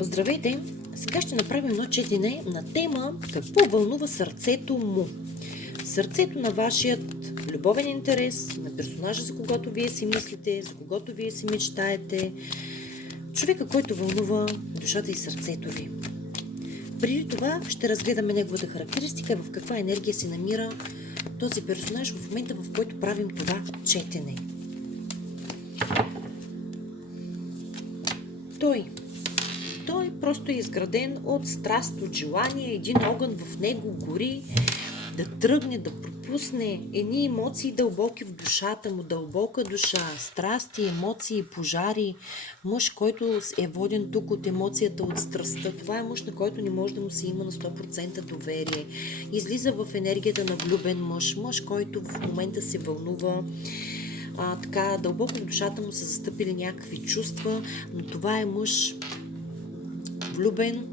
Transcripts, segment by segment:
Здравейте! Сега ще направим едно четене на тема какво вълнува сърцето му. Сърцето на вашият любовен интерес, на персонажа, за когото вие си мислите, за когото вие си мечтаете, човека, който вълнува душата и сърцето ви. Преди това ще разгледаме неговата характеристика, в каква енергия се намира този персонаж в момента, в който правим това четене. Той просто е изграден от страст, от желание, един огън в него гори, да тръгне, да пропусне едни емоции дълбоки в душата му, дълбока душа, страсти, емоции, пожари. Мъж, който е воден тук от емоцията, от страстта. Това е мъж, на който не може да му се има на 100% доверие. Излиза в енергията на влюбен мъж, мъж, който в момента се вълнува. Така, дълбоко в душата му са застъпили някакви чувства, но това е мъж влюбен,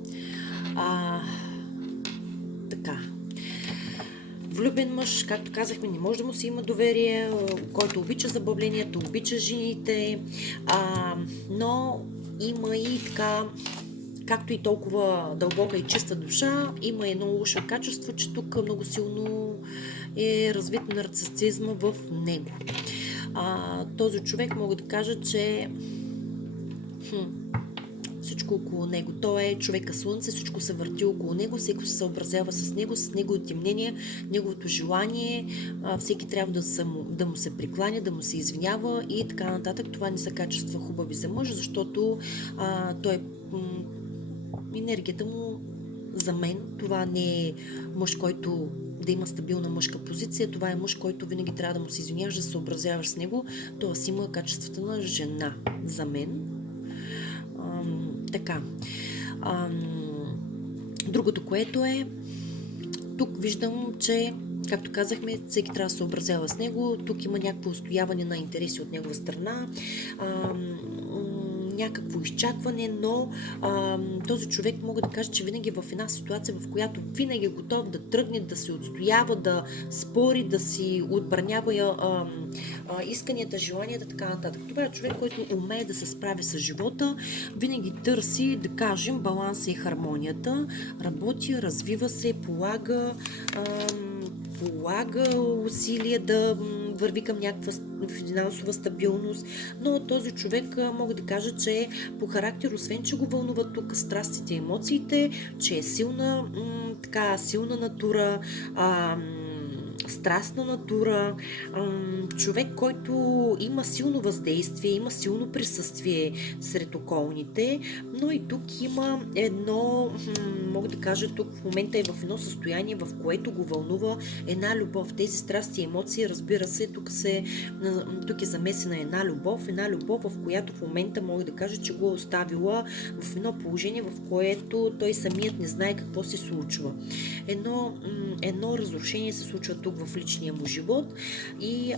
влюбен мъж, както казахме, не може да му се има доверие, който обича забавлението, обича жените, но има и така, както и толкова дълбока и чиста душа, има едно лошо качество, че тук много силно е развит нарцисизма в него. Този човек мога да кажа, че всичко около него. Той е човека слънце, всичко се върти около него, всеки се съобразява с неговите мнения, неговото желание, всеки трябва да му се прекланя, да му се извинява и така нататък. Това не са качества хубави за мъж, защото енергията му за мен, това не е мъж, който да има стабилна мъжка позиция, това е мъж, който винаги трябва да му се извиняваш, да се съобразяваш с него, т.е. има качествата на жена за мен. Така. Другото, което е, тук виждам, че, както казахме, всеки трябва да се съобразява с него, тук има някакво устояване на интереси от негова страна, някакво изчакване, но този човек мога да кажа, че винаги в една ситуация, в която винаги е готов да тръгне, да се отстоява, да спори, да си отбранява исканията, желанията, така нататък. Това е човек, който умее да се справи с живота, винаги търси, да кажем, баланса и хармонията, работи, развива се, полага усилия да върви към някаква финансова стабилност, но този човек мога да кажа, че по характер, освен че го вълнуват тук страстите и емоциите, че е силна натура, страстна натура, човек, който има силно въздействие, има силно присъствие сред околните, но и тук има едно, мога да кажа, тук в момента е в едно състояние, в което го вълнува една любов. Тези страсти и емоции, разбира се, тук е замесена една любов, в която в момента мога да кажа, че го е оставила в едно положение, в което той самият не знае какво се случва. Едно разрушение се случва тук в личния му живот и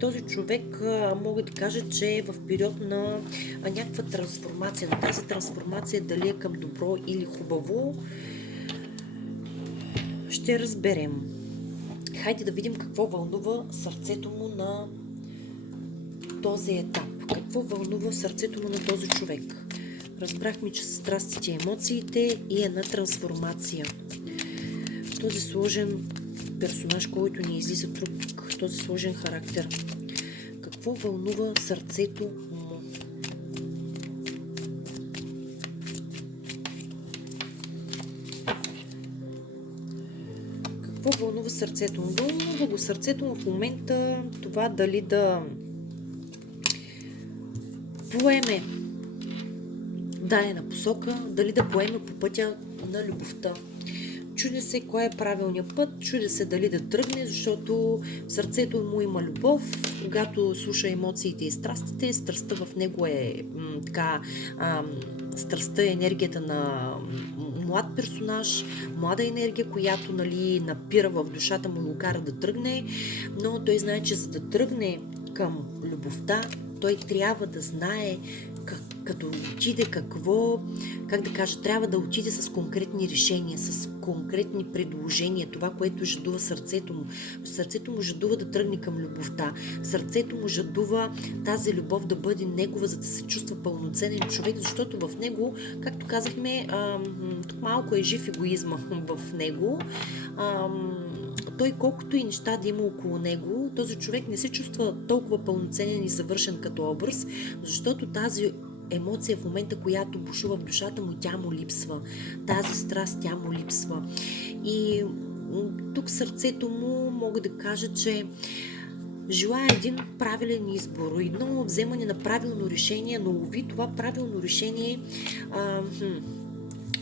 този човек мога да кажа, че е в период на някаква трансформация. На тази трансформация дали е към добро или хубаво, ще разберем. Хайде да видим какво вълнува сърцето му на този етап. Какво вълнува сърцето му на този човек? Разбрахме, че са страстите и емоциите и една трансформация. Този сложен персонаж, който ни излиза тук, този сложен характер. Какво вълнува сърцето му? Какво вълнува сърцето му? Вълнува го сърцето му в момента това дали да поеме дадена посока, дали да поеме по пътя на любовта. Чуди се кой е правилният път, чуди се дали да тръгне, защото в сърцето му има любов, когато слуша емоциите и страстите, страстта в него е страстта е енергията на млад персонаж, млада енергия, която напира в душата му и го кара да тръгне, но той знае, че за да тръгне към любовта, той трябва да знае като отиде как да кажа, трябва да отиде с конкретни решения, с конкретни предложения, това, което жадува сърцето му. Сърцето му жадува да тръгне към любовта. Сърцето му жадува тази любов да бъде негова, за да се чувства пълноценен човек, защото в него, както казахме, тук малко е жив егоизма в него. Той колкото и неща да има около него, този човек не се чувства толкова пълноценен и завършен като образ, защото тази емоция в момента, която бушува в душата му, тя му липсва. Тази страст, тя му липсва. И тук сърцето му, мога да кажа, че желая един правилен избор, едно вземане на правилно решение, но уви, това правилно решение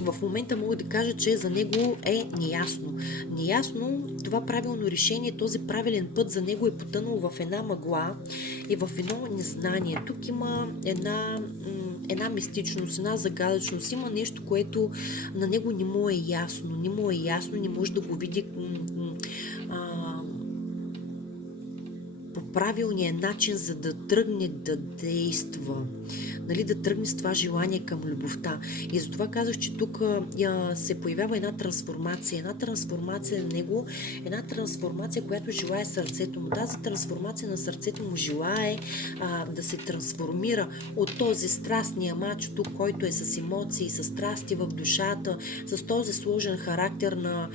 в момента мога да кажа, че за него е неясно. Неясно това правилно решение, този правилен път за него е потънал в една мъгла и в едно незнание. Тук има една мистичност, една загадъчност, има нещо, което на него не му е ясно, не може да го види по правилния начин, за да тръгне да действа. Нали, да тръгне с това желание към любовта. И затова казах, че тук се появява една трансформация на него, една трансформация, която желае сърцето му. Тази трансформация на сърцето му желае да се трансформира от този страстния мачо тук, който е с емоции, с страсти в душата, с този сложен характер на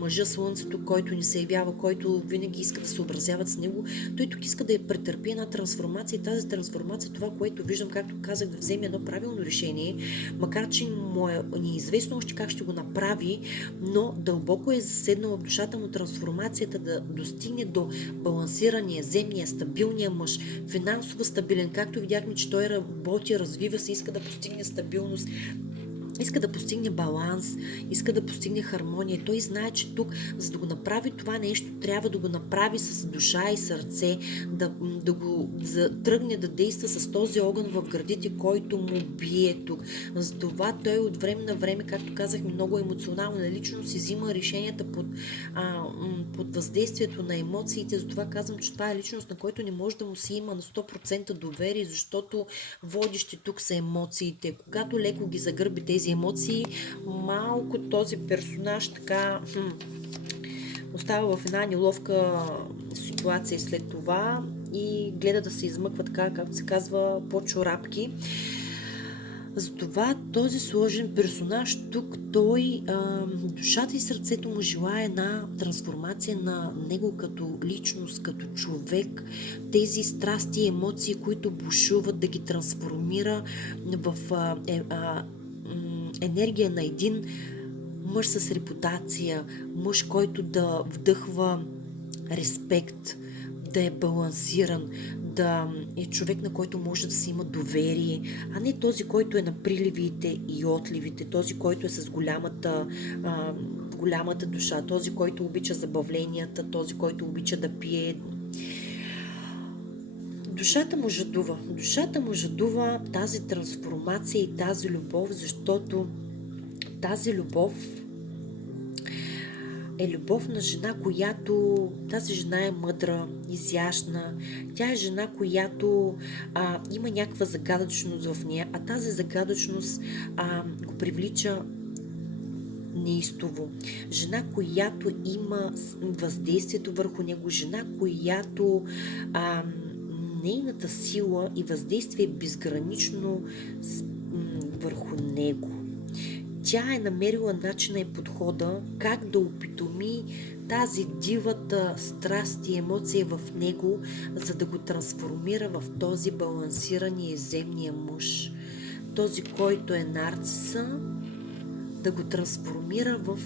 мъжа слънцето, който ни се явява, който винаги иска да се образяват с него. Той тук иска да я претърпи една трансформация и тази трансформация, това, което виждам, както казах, да вземе едно правилно решение, макар че му е неизвестно още как ще го направи, но дълбоко е заседнала в душата му трансформацията да достигне до балансирания, земния, стабилния мъж, финансово стабилен, както видяхме, че той работи, развива се, иска да постигне стабилност, иска да постигне баланс, иска да постигне хармония. Той знае, че тук, за да го направи това нещо, трябва да го направи с душа и сърце, да го тръгне да действа с този огън в гърдите, който му бие тук. Затова той от време на време, както казахме, много емоционална личност и взима решенията под въздействието на емоциите. Затова казвам, че това е личност, на който не може да му се има на 100% доверие, защото водещи тук са емоциите. Когато леко ги загърби тези емоции, малко този персонаж така остава в една неловка ситуация след това и гледа да се измъква така, както се казва, по чорапки. Затова този сложен персонаж тук, душата и сърцето му желае една трансформация на него като личност, като човек, тези страсти и емоции, които бушуват, да ги трансформира в енергия на един мъж с репутация, мъж, който да вдъхва респект, да е балансиран, да е човек, на който може да се има доверие, а не този, който е на приливите и отливите, този, който е с голямата душа, този, който обича забавленията, този, който обича да пие. Душата му жадува тази трансформация и тази любов, защото тази любов е любов на жена, тази жена е мъдра, изящна. Тя е жена, която има някаква загадъчност в нея, а тази загадъчност го привлича неистово. Жена, която има въздействието върху него, жена, която нейната сила и въздействие е безгранично върху него. Тя е намерила начина и подхода как да опитоми тази дивата страст и емоция в него, за да го трансформира в този балансиран и земния мъж. Този, който е нарциса, да го трансформира в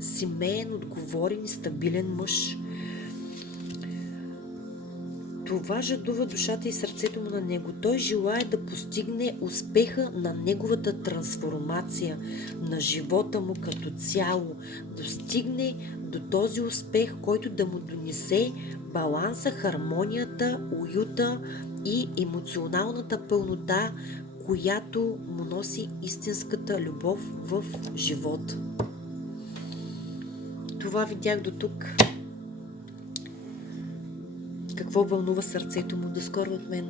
семеен, отговорен и стабилен мъж. Това жадува душата и сърцето му на него. Той желае да постигне успеха на неговата трансформация, на живота му като цяло. Достигне до този успех, който да му донесе баланса, хармонията, уюта и емоционалната пълнота, която му носи истинската любов в живота. Това видях до тук. Какво вълнува сърцето му? До скоро от мен!